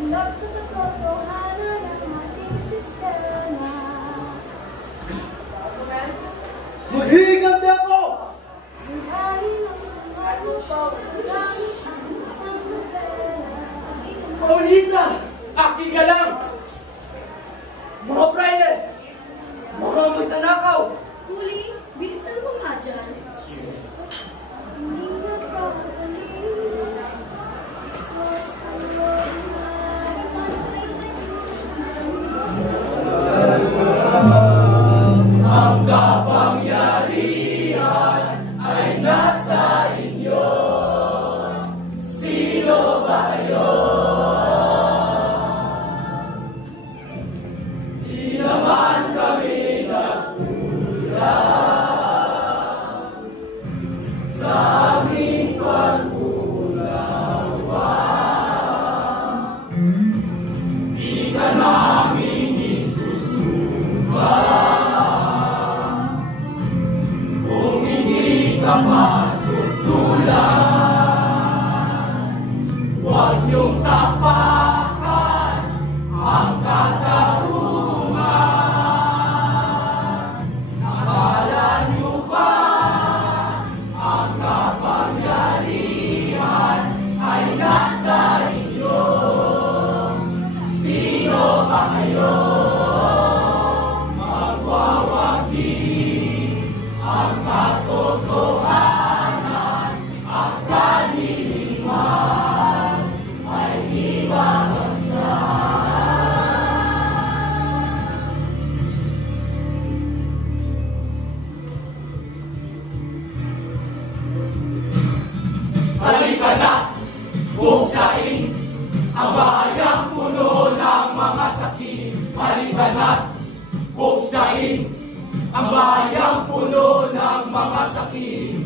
Bulog sa katotohanan ng ating sistema. Maghihigante ako! Buhayin ang mga lusyo sa langit ang isang novela. Paulita! Aking ka lang! Mga praile! Mga magtanakaw! Huli, bilisan mo nga dyan. Hindi nagkakaling iswas tayo Ang kapangyarihan ay nasa inyo. Sino ba kayo? Di naman kami nagkulang sa aming pagkunawa. Di ka namin isusumpa. Kapasok tulan, huwag niyong tapakan ang katarungan. Akala niyo ba ang kapangyarihan ay nasa inyo? Sino ba kayo? Magwawagi ang katotohanan at kaliliman ay iwasan. Halika na, buksain ang bahayang puno ng mga sakit. Halika na, buksain ang bahayang puno ng mga sakit.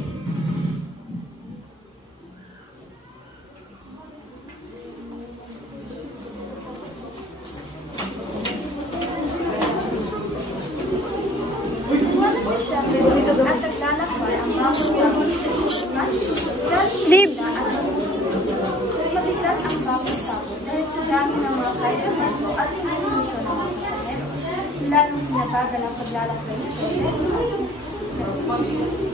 at naglalakbay ang bawat mabigat ang bawat tao dahil sa dami ng mga kailangan at inilusyon ng mga sakit. Lalong pinabagal ang paglalakbay nito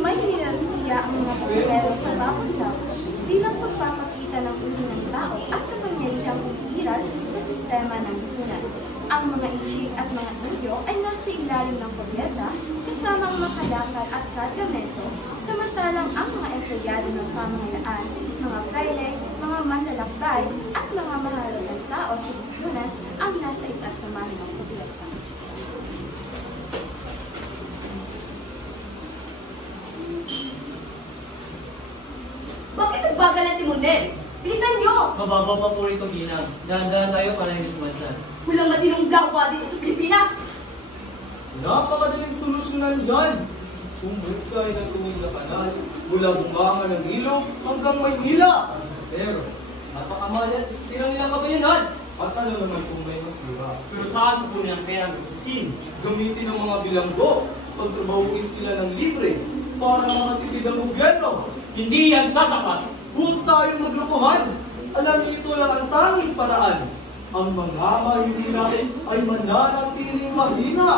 may hinirarkiya ang mga pasahero sa bawat tao bilang pagpapakita ng uri ng tao at kapangyarihang umiiral sa sistema ng lipunan. Ang mga ichik at mga inyo ay nasa ilalim ng kuryenta kasama ang makalakal at kargamento, samantalang ang mga empleyado ng pamahalaan, mga praile, mga manlalakbay at mga mahalagang tao sa lipunan ang nasa itaas naman ng kuryenta. Bakit nagbagal ang timundel? Bilisan nyo! Mababa pa po rito, Ginang. Dahan-dahan tayo para hindi sumansan. Walang matinong gagwa dito sa Pilipinas! Napakadaling solusyonan yan. Umot kayo ng tuwing na kanal, mula Bungangan ng ilog hanggang Maynila. Pero, napakamali at sirang nilang kabayanan. At ano naman kung may masira? Pero saan po niyang perang gustuhin? Gamitin ng mga bilanggo, pagtrabahuin sila ng libre para makatipid ang gobyerno. Hindi yan sasapat. Huwag tayong maglokohan. Alam niyo ito lang ang tanging paraan. Ang mga mahihina ay mananatiling mahina.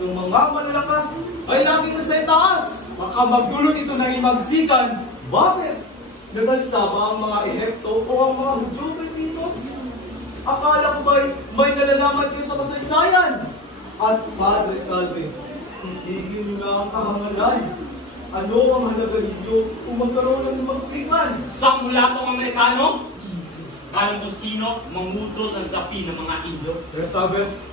Ang mga malalakas ay laging nasa itaas. Baka magdulot ito ng imagsikan. Bakit? Nagalsa ba ang mga ehekto o ang mga Hudyo dito? Akala ko ba'y may nalalaman kayo sa kasaysayan? At Padre Salve, hindi nyo na ang kahangalan. Ano ang halaga ninyo kung magkaroon ng magsikan? Sa mula itong Amerikano? Kalang kung sino mangutos ang sapi ng mga Indio? Sabes,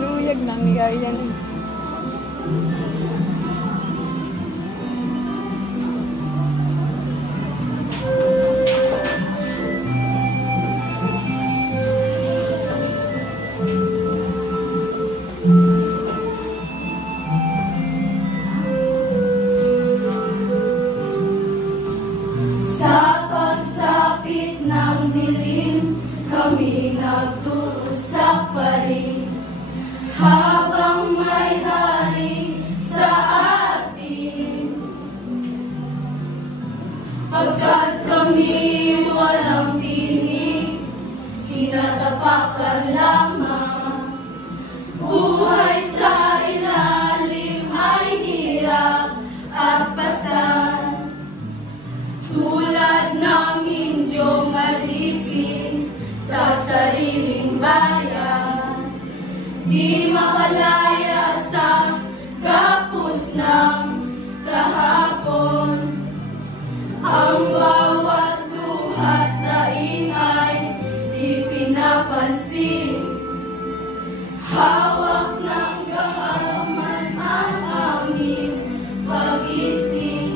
Luyag nangyayari yan eh. kami nag-uusap pa rin habang may hari sa atin. Pagkat kami walang tinig, tinatapakan lamang. Buhay sa ilalim ay hirap at pasan. Tulad ng Indyong alipin sa sariling bayan, di makalaya sa kapos ng kahapon. Ang bawat luhat na ingay di pinapansin. Hawak ng gahaman ang aming pag-ising.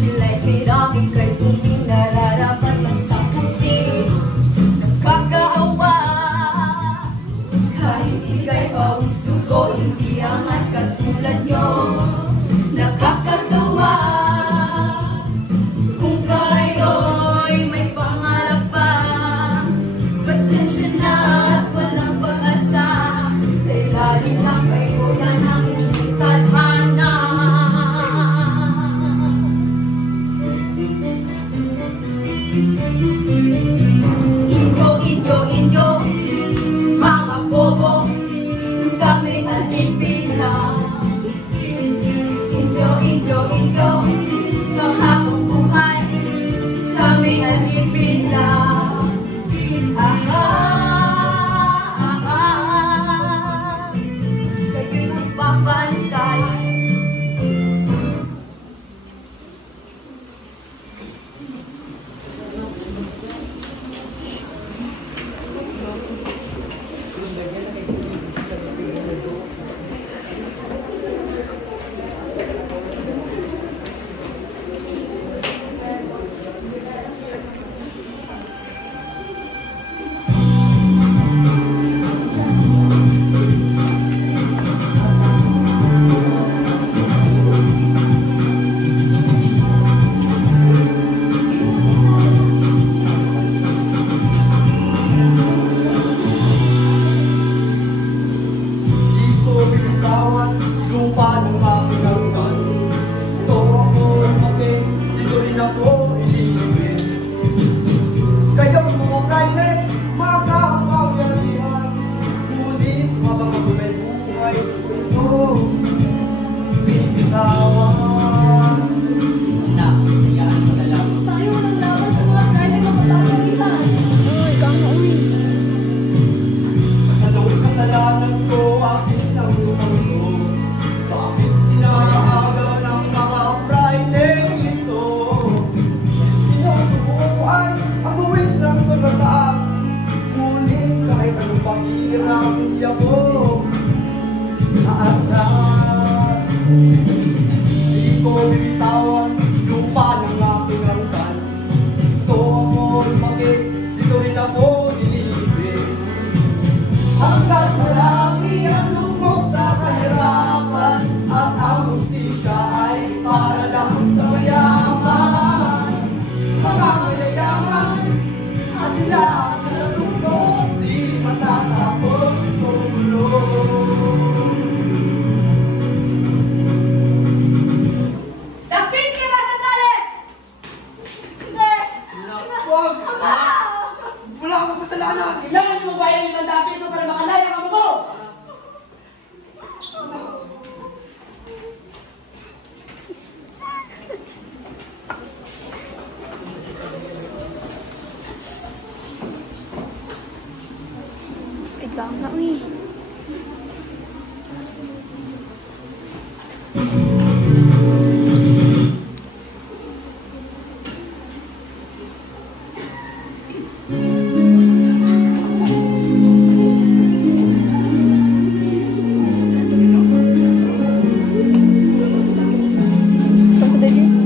Sila'y tirami kay kuming nararapat lang sa puting nagkakaawa. Kahit ibigay pawis dugo, hindi angat katulad nyo. Nakakatawa kung kayo'y may pangarap pa. Pasensya na at walang pag-asa. Sa ilalim lang kayo yan ang hindi tadhana. Inyo, mga bobo sa may alipin lang. naatras. Di ko bibitawan lupa ng aking hanggan. Ito ako'y bakit, dito rin ako nilibig. Hanggat marami ang lumog sa kahirapan, at ang musika ay para lang sa mayaman. Mga mayayaman at sila ang nalulungkot, di matatapos itong mulo. Dapit ka ba sa talis? Hindi! Wag! Wala akong kasalanan! Kailangan mo bayan yung mandapis mo para makalaya ka mo! Ikaw na, uy. Ikaw sa daddies?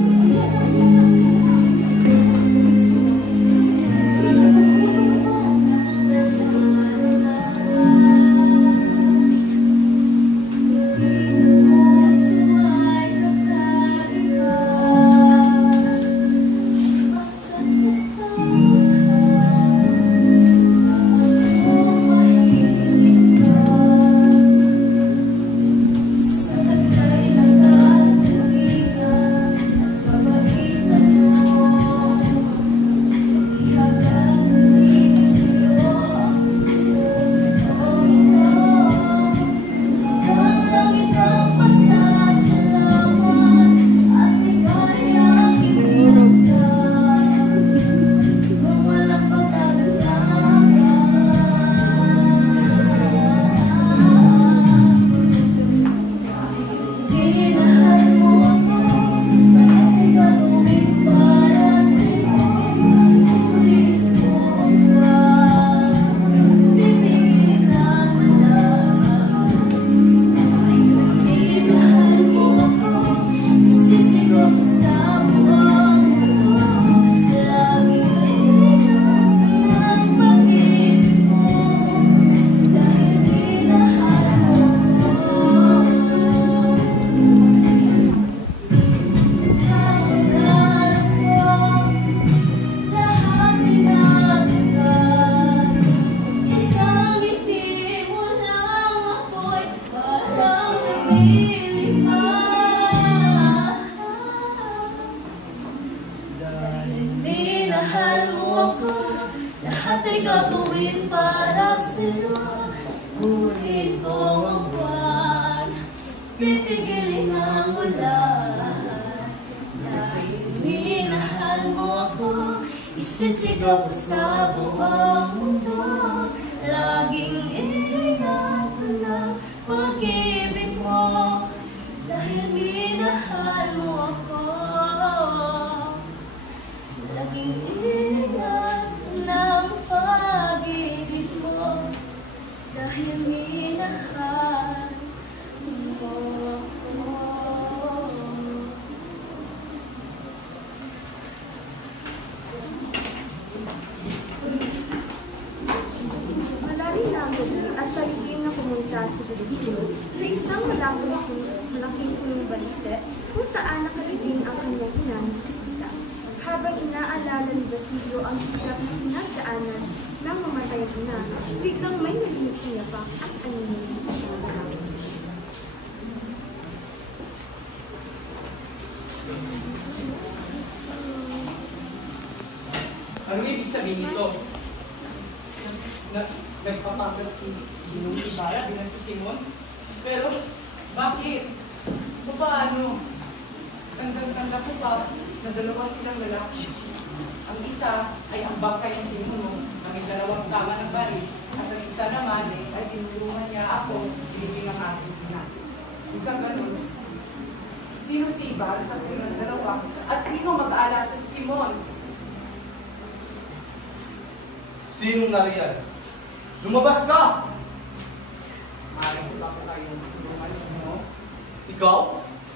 Minahal mo ako, lahat ay gagawin para sa'yo. Ngunit kung ang buwan, pipigilin ang ulan. Dahil minahal mo ako, isisigaw ko sa buong mundo. Laging ingat ko na pag-ibig mo. Dahil minahal mo ako, laging ingat ng pag-ibig mo. Dahil minahal mo ako. Malalim na ang gabi at paligid na pumunta si Basilio sa isang malaking punong balite kung saan nakaliting ang kanyang ina na si Sisa. Habang inaalala ni Basilio ang hirap na pinagdaanan ng mamatay ina, biglang may narinig siya yapak at aninin sa mga. Ano ibig sabihin nito? Nagpapagal si Ginong Ibarra, di na si Simon? Pero, bakit? Paano? Tanda ko pa na dalawa silang lalaki. Ang isa ay ang bangkay ng Simon, na may dalawang tama ng baril, at ang isa naman ay tinulungan niya ako, biniging ang aking ina. Isang ganun. Sino si Ibarra sa ng dalawa? At sino mag-aalala sa si Simon? Sinong nariyan? Lumabas ka! Bakit ako kayong tulungan ninyo? Ikaw?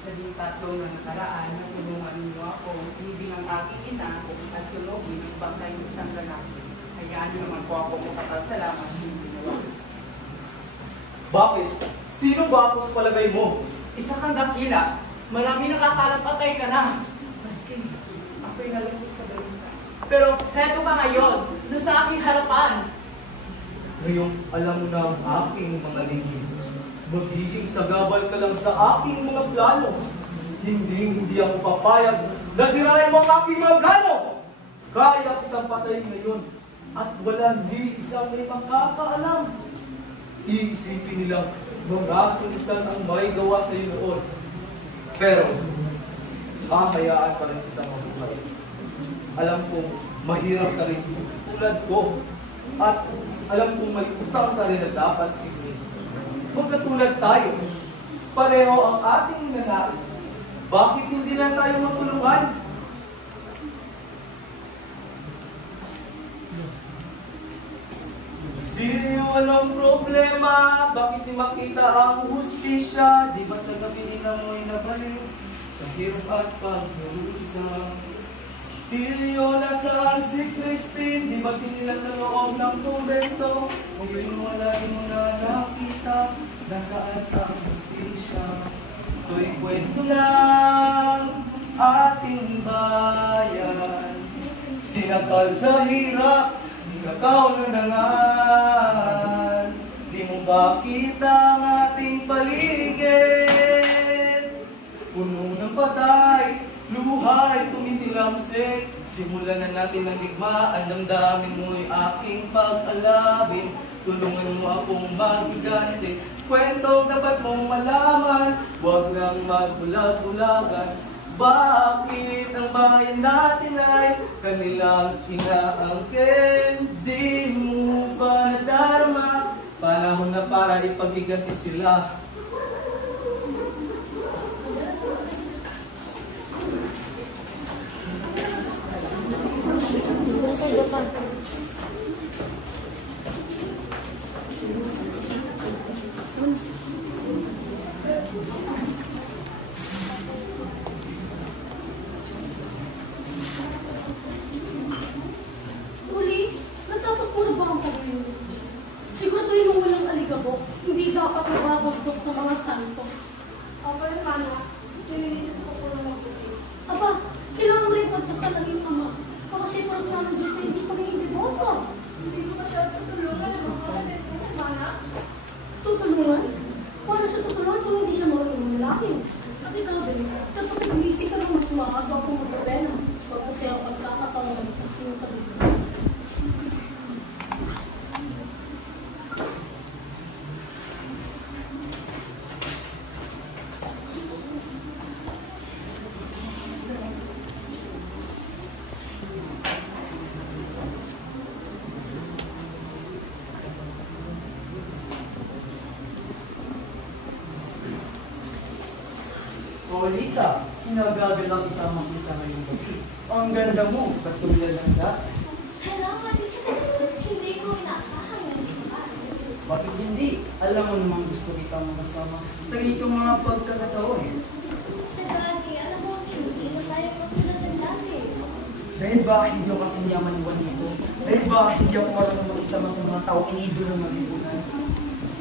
Labing tatlo na nakaraan na tulungan ninyo ako. Hindi ng aking ina at sunogin ang bangkay ng isang lalaki. Hayaan niyo naman po ako magpapasalamat sa ginawa. Bakit? Sino ba ako sa palagay mo? Isa kang dakila. Marami nakakalapatay ka na. Maski, ako'y nalungkot sa balita. Pero heto ka ngayon, sa aking harapan. Ngayong alam mo na ang aking mga lingid. Magiging sagabal ka lang sa aking mga plano. Hindi ako papayag na sirain mo ang aking mga plano. Kaya kitang patay ngayon at walang di isang may makakaalam. Iisipin nilang maratunsan ang may gawa sa iyo noon. Pero, hahayaan pa rin kitang mabuhay. Alam kong mahirap ka rin tulad ko. At alam kong may utang ka rin na dapat siguro. Magkatulad tayo. Pareho ang ating nanais. Bakit hindi na tayo matulungan? Sino anong problema? Bakit di makita ang hustisya? Di ba't sa gabi na mo'y nabalik sa hirap at pagkarusa? Sino nasaan si Christine? Di ba't nila sa loob ng kumbento? Ngayon wala mo na nakita nasaan ang hustisya? Ito'y kwento ng ating bayan. Sinakal sa hirap, nagkakaunangan. Di mo ba kita ang ating paligid? Puno ng patay, luhay, tumitilamsik. Simulan na natin ang digmaan, damdamin mo'y aking pag-alabin. Tulungan mo akong magigante, kwentong dapat mong malaman. Huwag nang magbulag-bulagan. Bakit ang bayan natin ay kanilang inaangkin? Di mo ba nadarama? Panahon na para ipagiganti sila. Hindi dapat nababastos ng mga santos. Opo, Hermana. Nililisip ko po ng mabuti. Aba, kailangan mo rin pagpasal ang iyong ama. Kasi para sa ng Diyos ay hindi pagiging deboto. Hindi ko pa siya tutulungan ng mga kapatid ko, Hermana. Tutulungan? Paano siya tutulungan kung hindi siya marunong lalaki? At ikaw din, dapat nag-iisip ka ng mas maaga kung magpapena. Huwag kasi ang pagkakataon ng kasi yung pagiging. Lolita, kinagagalak kita makita ngayong gabi. Ang ganda mo, katulad ng dati. Salamat, Isabel. Hindi ko inaasahan yan. Bakit hindi? Alam mo namang gusto kita makasama sa ganitong mga pagkakataon. Sa dati, alam mo, hindi na tayo matulad ng dati. Dahil ba hindi ako kasi yaman-iwan nito? Dahil ba hindi ako marunong makisama sa mga tao inidolo ng lipunan?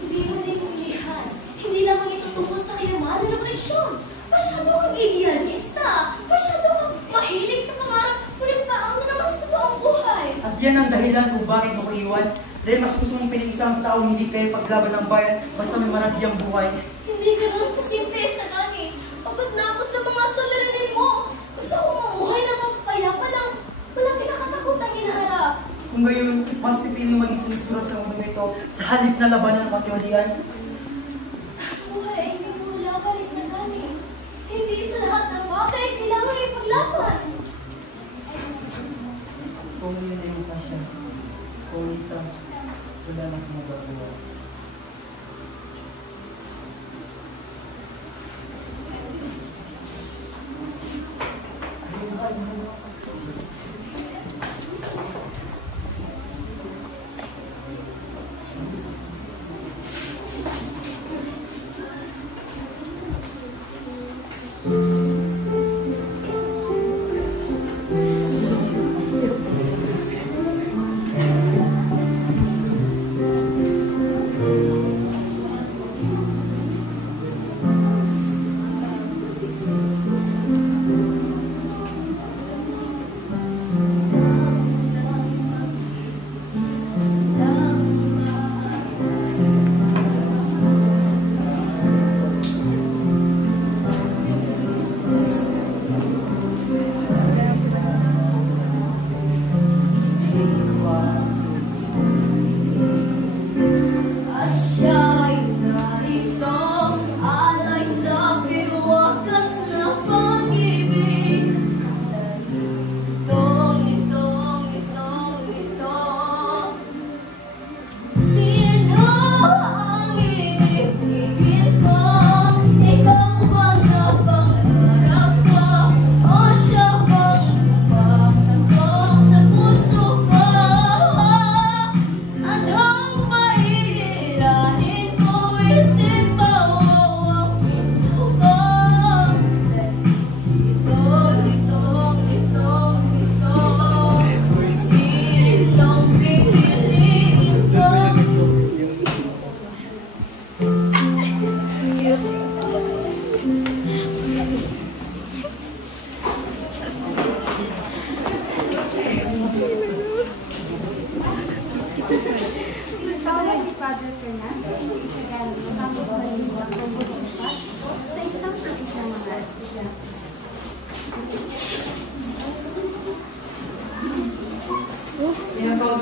Hindi mo din pilihan. Hindi lamang ito tungkol sa kayamanan ng koleksyon. Masyado kang idealista. Masyado kang mahilig sa pangarap. Ngunit paano naman sa totoong buhay? At yan ang dahilan kung bakit ako iwan. Dahil mas gusto mong piling isang tao hindi kaya paglaban ng bayan basta may maragyang buhay. Hindi ganoon kasimple sa gani. Pagod na ako sa mga suliranin mo. Gusto ko mamuhay na mapapayapa ng walang kinakatakutan hinaharap. Kung gayon, mas pipili maging sinisura sa mundo ito sa halip na labanan ng katiwalian. Buhay ay hindi mo laban sa gani. Hindi sa lahat ng bagay kailangan ipaglaban. Kung yun ay yung pasya, Lolita, wala nang magagawa.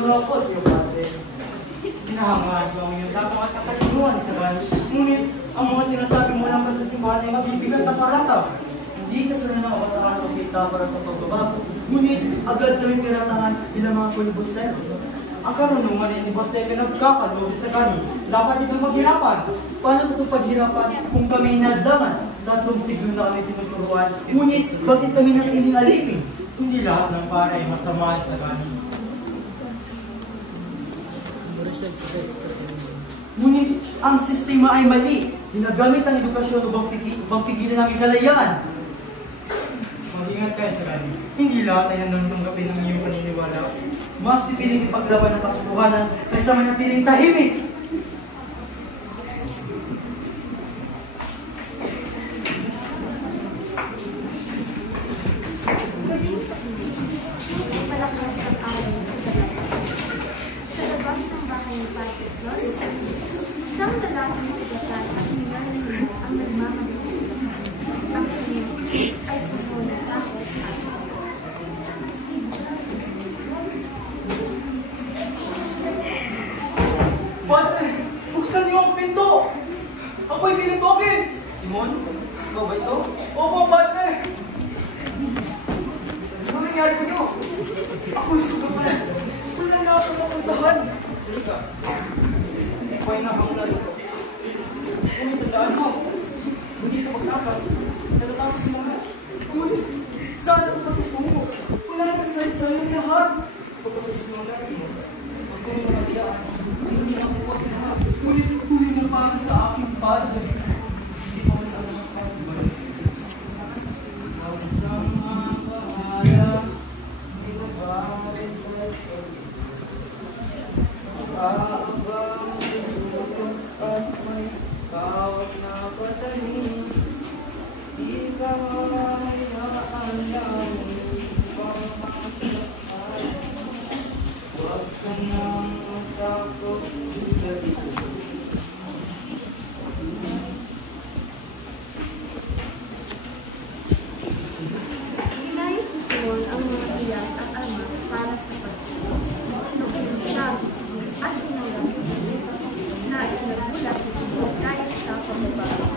Opo, Tio Padre. Pinahangad mo ang iyong tapang at katalinuhan sa gani. Ngunit, ang mga sinasabi mo lang sa simbahan ay mabibigat na parataw. Hindi kasalanan ang kabataan o sita para sa pagbabago. Ngunit, agad kami piratahan bilang mga kulibustero. Ang karunungan ay ni Bostero nagkakalobis na gani. Dapat itong maghirapan. Paano itong paghirapan kung kami inadlangan? 3 siglo na kami tinuturuan. Ngunit, bakit kami natiling alipin? Hindi lahat ng para ay masama sa gani. Ngunit, ang sistema ay mali. Ginagamit ang edukasyon upang pigilan namin kalayaan. Mag-ingat kayo sa gani. Hindi lahat ay handang tanggapin ng iyong paniniwala. Mas pipiling ipaglaban ng katotohanan kaysa manatiling tahimik. Malakas ang alay sa labas. Sa labas ng bahay ni Patrick Florida, isang lalaking sigatan at nilalaro ang nagmamadali. Ang kanyang ay puno ng takot at Padre, buksan niyo ang pinto! Ako'y tinitokis! Simon, ikaw ba ito? Opo, Padre! Ano nangyari sa iyo? Ako'y sugatan. Wala na ako napuntahan. Halika. Ako'y nakangula dito. Ngunit tandaan mo, hindi sa pagtakas, natatapos mo na. Ngunit, saan ang patutungo? Wala na kasay-say ang lahat. Pagpasadis mo na, Simon. Pag kung nakatiyaan, hindi nakuha si lahat. Ngunit tuloy na para sa aking Padre. Hindi ko na nakakaya sa balik. Ang sama bahala, hindi ko ba mag-reflection? Kaabang isutok at may tawag na patalim. Di ka mahayaan namin pamasakay. Huwag ka nang matakot sa sarili. Ginayos ni Simon ang mga iyas at armas para sa pagtiis. Nung siya si Simon at tinanggap sa kasi na itinagulat ni Simon dahil sa pagbabago.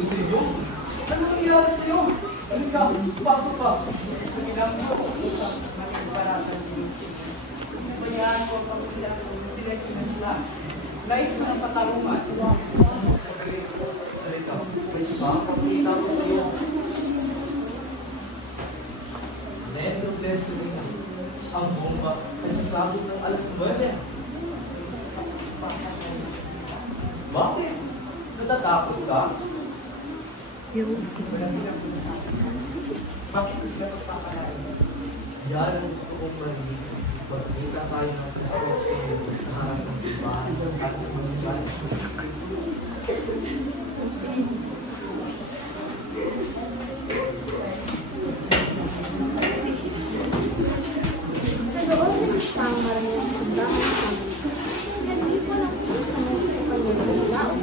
Gusto niyo? Ano nangyayari sa'yo? Halika, pasok ka. Bilang ko, malibaratan din. Bayaan ko ang pagkulang ko ng selection sila. Nais mo ng katarungan. Halika, may ibang pagkita ko sa'yo. Never bless you rin. Ang bomba ay sasabog ng alas 9. Bakit? Natatakot ka? Bakit gusto mo papalain? Yan ang gusto kong marinig. Pagkita tayo ng Kristo sa harap ng simbahan at ng simbahan. Sa loob ng isang maraming simbahan kami, nag-ipo ng kanyang kanyang lao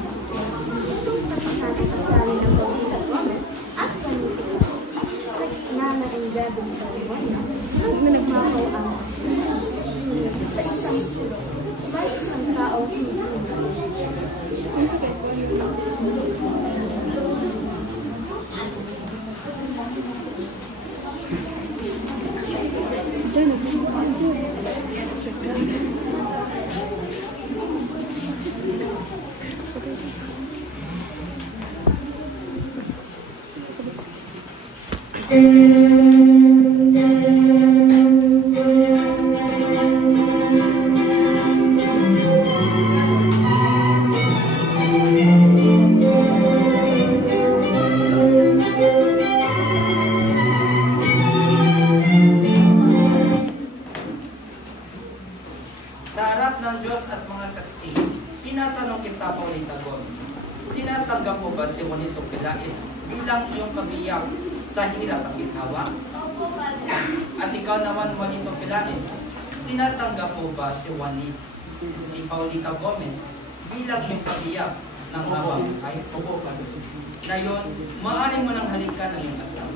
itong sa pagkakasali ng Paulita Gomez at Panito. Sa gitna ng enggabing seremony, nagmamahaw ang sa isang sulok, may isang tao ba si Juanito Pelais bilang iyong kabiyak sa hirap at ginhawa? Opo, Padre. At ikaw naman, Juanito Pelais, tinatanggap mo ba si Juanito, si Paulita Gomez bilang iyong kabiyak ng habang buhay? Opo, Padre. Ngayon, maaari mo nang halikan ng iyong asawa.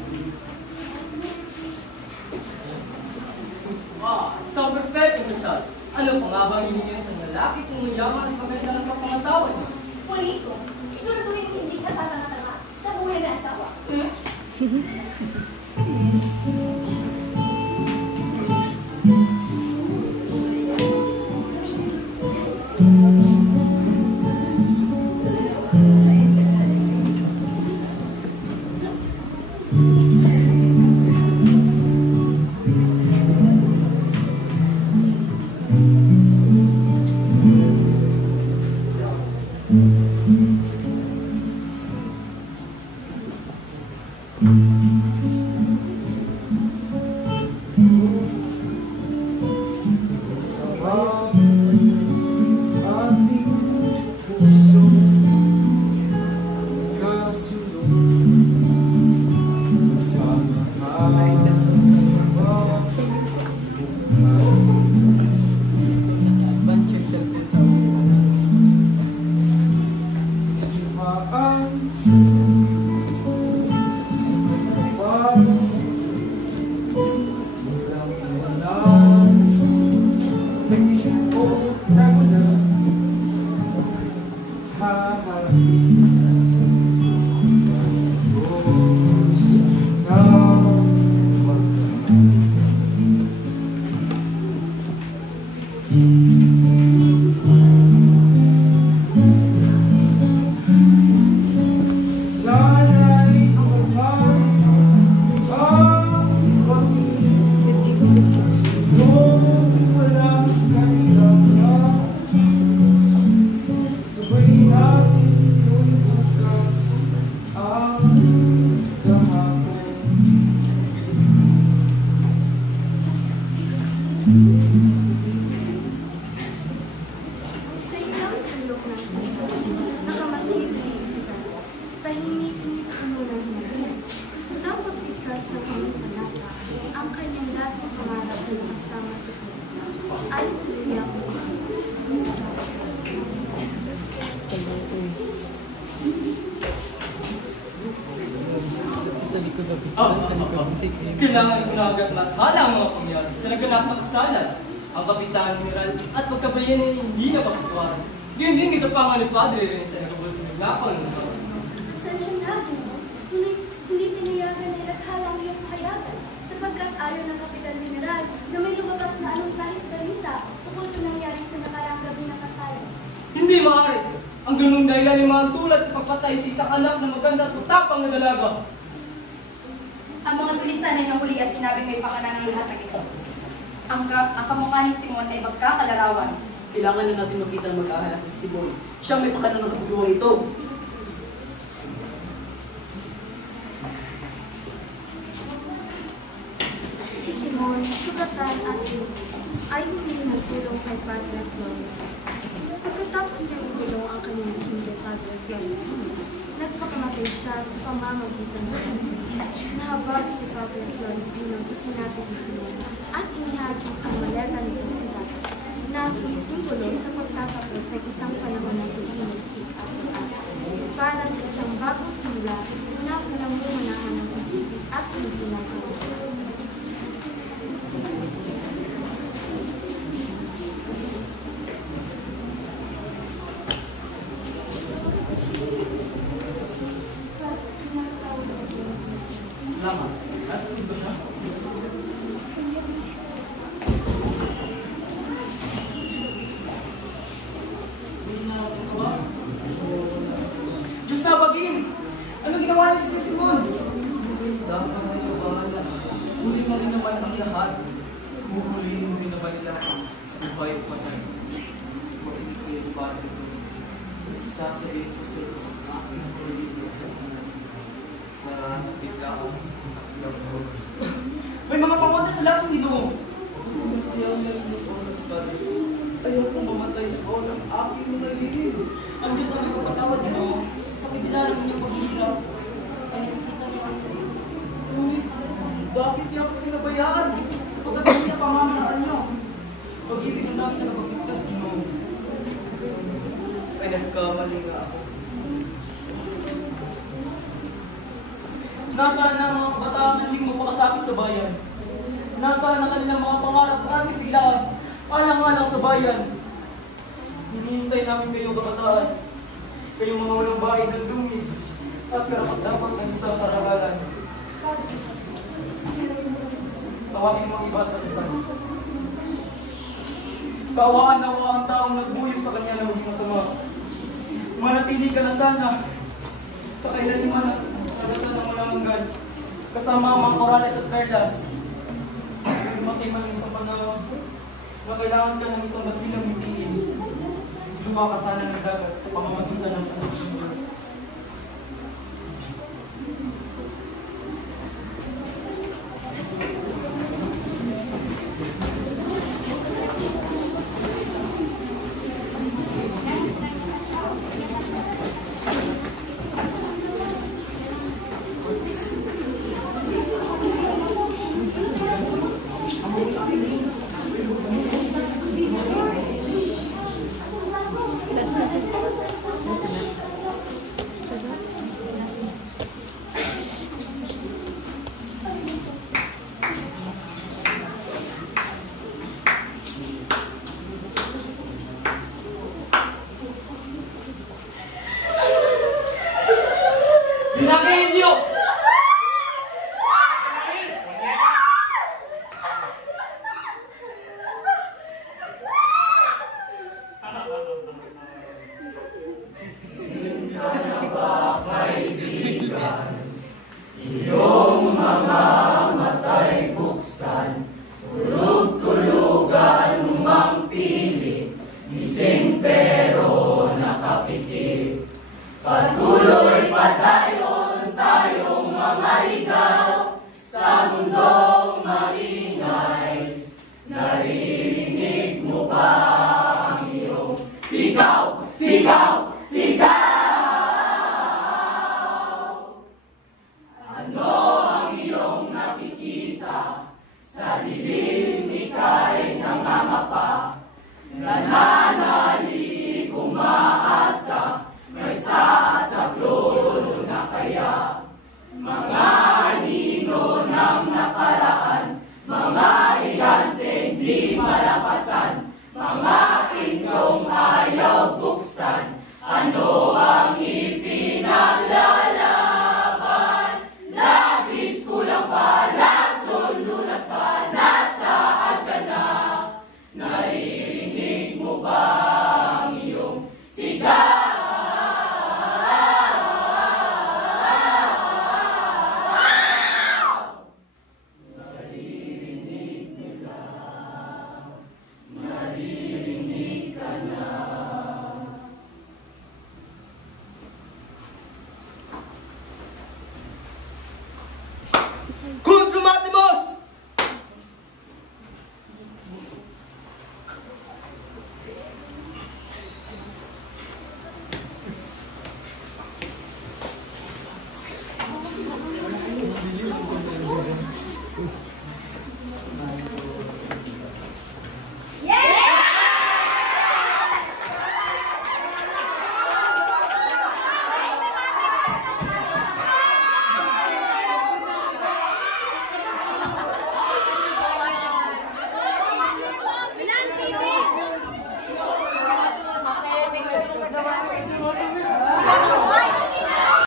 So perfect, Sal. Ano pa nga ba ang hiling ng isang lalaki kung mayaman at maganda ng kapangasawa niya? Juanito, siguraduhin hindi ka tatanga-tanga sa buhay na asawa. Sa isang sulok ng sito, nakamasid si Isabel. Tahimik-himik umulan niya. Sa pagpikas ng pangipalata, ang kanyang dati pangarap na kasama sa kanya ay tuloy ako. Kailangan ko na agad mathala ang mga pangyari sa naganap na kasalan. Ang Kapitan General at pagkabayan ay hindi na pagkatuwaran. Ganyan din kita pa nga ni Padre rin sa nagabos ng naglapang ng tao. Pasensya na, Gino. Hindi pinayagan ni Lakhala ang iyong pahayagan sapagkat ayaw ng Kapitan General na may lumabas na anong kahit balita tungkol sa nangyari sa nakaraang gabi ng kasalan. Hindi maaari. Ang ganung dahilan ay mga tulad sa pagpatay sa isang anak na maganda at tutapang na dalaga. Ang mga tulisan ay nahuli at sinabing may pakana ng lahat ng ito. Ang kamukha ni Simon ay magkakalarawan. Kailangan na natin makita ang mag-aahala sa Simon. Siya may pakana ng kapuluwang ito. Si Simon, sugatan at Lucas ay hindi nagtulong kay Padre Flores. Pagkatapos niya ikulong ang kanyang hindi Padre Flores, nagpakamatay siya sa pamamagitan ng kansa. Nahabag si Padre Florentino sa sinabi ni Simon at inihagis ang maleta nitong si Tata na sumisimbolo sa pagtatapos ng isang panahon ng pag-inisip at pag-asa para sa isang bagong simula na pinangungunahan ng pag-ibig at hindi ng kawasan. Salamat. Asan ba siya? Diyos na, Bagim! Ano ginawa niya sa Simon? Dapat na yung bahala. Huli na rin naman ang lahat. Huhulihin din naman nila ang buhay pa niya. Makinig kayo ni Padre ko. Sasabihin ko sa iyo ang aking pagiging na bigla ang nag-oras. May mga pangontra sa lasong nito. Masaya ang nalilong oras, Padre. Ayaw kong mamatay ako ng aking nalilin. Ang Diyos na may kapatawad nito sa kabila ng inyong sila ay nakikita niyo ang Diyos. Ngunit, bakit niya ako pinabayaan? Sapagkat hindi niya pamamaraan niyo. Pag-ibig ang dami na nakapagligtas, Ginoo. Ay nagkamali nga ako. Nasaan na ang mga kabataan na hindi mapakasakit sa bayan? Nasaan na kanilang mga pangarap at aming siglaan? Alang-alang sa bayan. Hinihintay namin kayo kabataan. Kayong mga walang bahay ng dungis at karapat-dapat ng isang karangalan. Tawagin mo ang iba at patasan. Kaawaan na ang taong nagbuyo sa kanya na maging masama. Manatili ka na sana sa kailaliman at sagatan ng walang hanggan. Kasama ang mga Corales at Perlas. Lumakay man ng isang panahon na kailangan ka ng isang batilang hitiin. Lumakas sana ng dagat sa pamamagitan ng anak ng Diyos. Mga